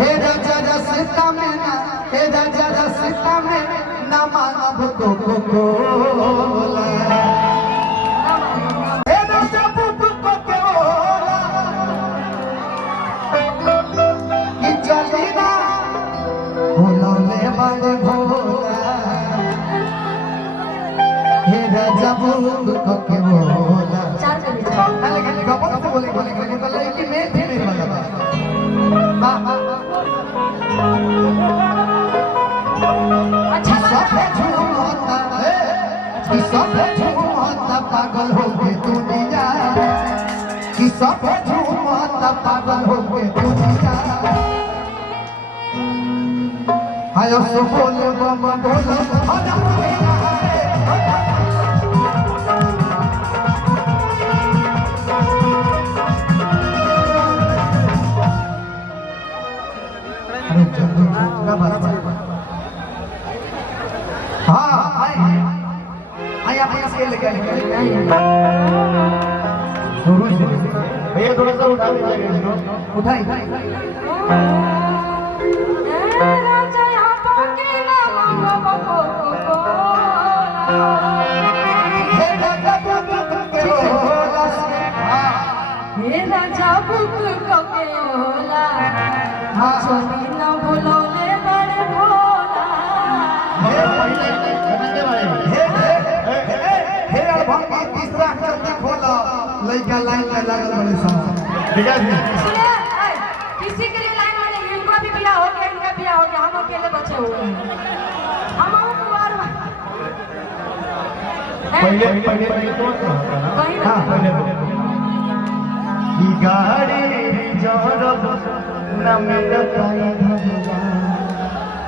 हे राजा रसिका में ना, हे राजा रसिका में ना मानव को कोला, हे राजा बुक को केला कि चली ना भोला ले बड़े भोला, हे राजा बुक को केला। लेकिन गपन से बोले कि मैं भी नहीं वाला अच्छा सब झूमता पागल हो गए दुनिया, कि सब झूमता पागल हो गए दुनिया। आयो सो बोले बम बोलो भैया थोड़ा सा उठा लीजिए इसको, उठाई लड़का लाइन में लागल बड़े साहब। सुनिए, किसी के लिए लाइन में नहीं, इनका भी बिया हो गया, इनका बिया हो गया, हम अकेले बचे हुए हैं। हम कुमार पहले तो हाँ की गाड़ी जरब न मिलता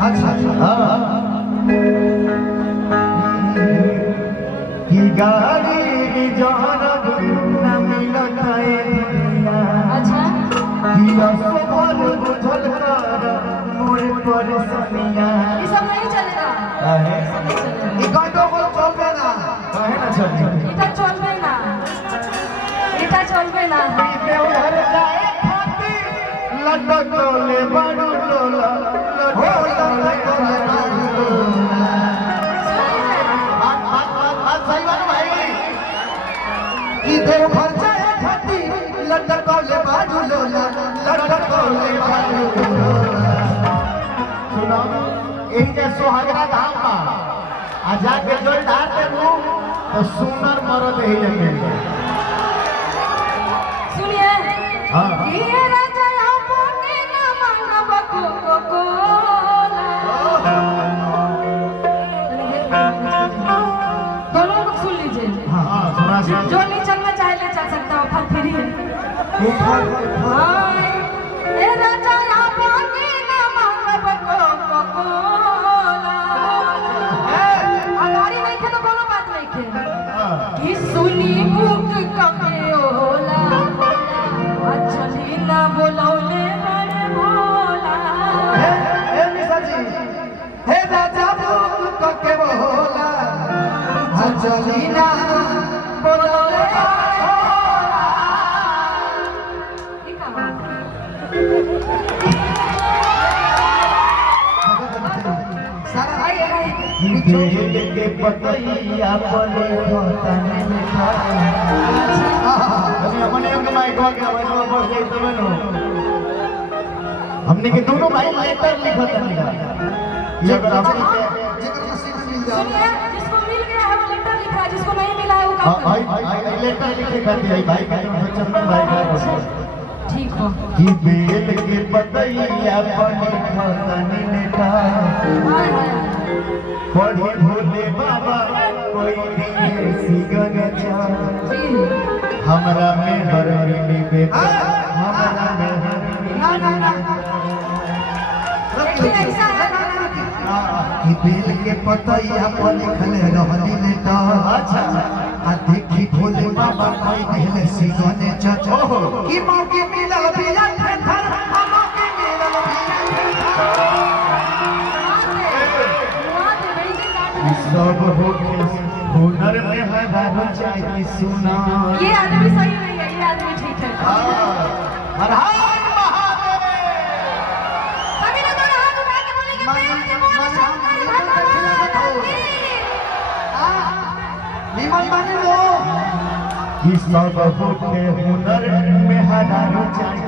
अच्छा की गाड़ी जरब न मिलता अच्छा सफर बुझल कर मोरे परेशानिया ये सब नहीं चलेगा, काहे सब नहीं चलेगा, ई गंडो को चलबे ना, काहे ना चली इटा चलबे ना, इटा चलबे ना। पीते उधर जाए खाती लटकोले बड़ू लोला हो लटकोले बड़ू लोला। आज सही बात भाई ई देव घर जाए खाती लटकोले बड़ू लोला, लटकोले बड़ू लोला। सुनो एक जे सोहागरा धाम बा आ जाके जोड़ धार दे मुंह तो सुनर मरद ही ले मिल जाए। सुनिए, हाँ ये राजा अपने न मांगब कोला। दोनों लोग सुन लीजिए, हाँ सुना सी जो नहीं चलना चाहे ले चल सकता हो, फल फ्री है। हाय, ये राजा अपने न मांगब कोला। अगाड़ी नहीं थे तो कोनो बात नहीं थे, कि सुनी मुख कके ओला, अच्छी ना बोलौले बड़े भोला। हे मिश्रा जी, हे राजा बुक के बोला, चली ना बोलौले बड़े भोला। ई का बात? सारा आई आई दिल के पतैया पले खतने में खा अभी हमने एक माइक के आवाज में बस गई तो बनो हमने के दोनों भाई लेटर लिखा था ये अगर आपने जेकर नसीब में मिल जाए। सुनिए, जिसको मिल गया है वो लेटर लिखा है, जिसको नहीं मिला है वो काम भाई लेटर लिखे खाती है भाई चंदन भाई का ठीक हो। कि बेल के पतैया पले खतने में खा पढ़ी भोले बाबा कोई दिए सिगन चा हमरा में हररी में बेटा हमरा में हररी ना ना ना लेकिन ऐसा है कि बेल के पतैया पर लिखले रहनी नेता। अच्छा आ देखी भोले बाबा कोई दिले सिगने चाचा कि मौके मिलल बिया थे थर, मौके मिलल बिया थे थर। सब होके हुनर में हजारो चाहिए सुना ये आदमी सही नहीं है, ये आदमी ठीक है। हर हर महादेव कि सब होके हुनर में हरारो चाहिए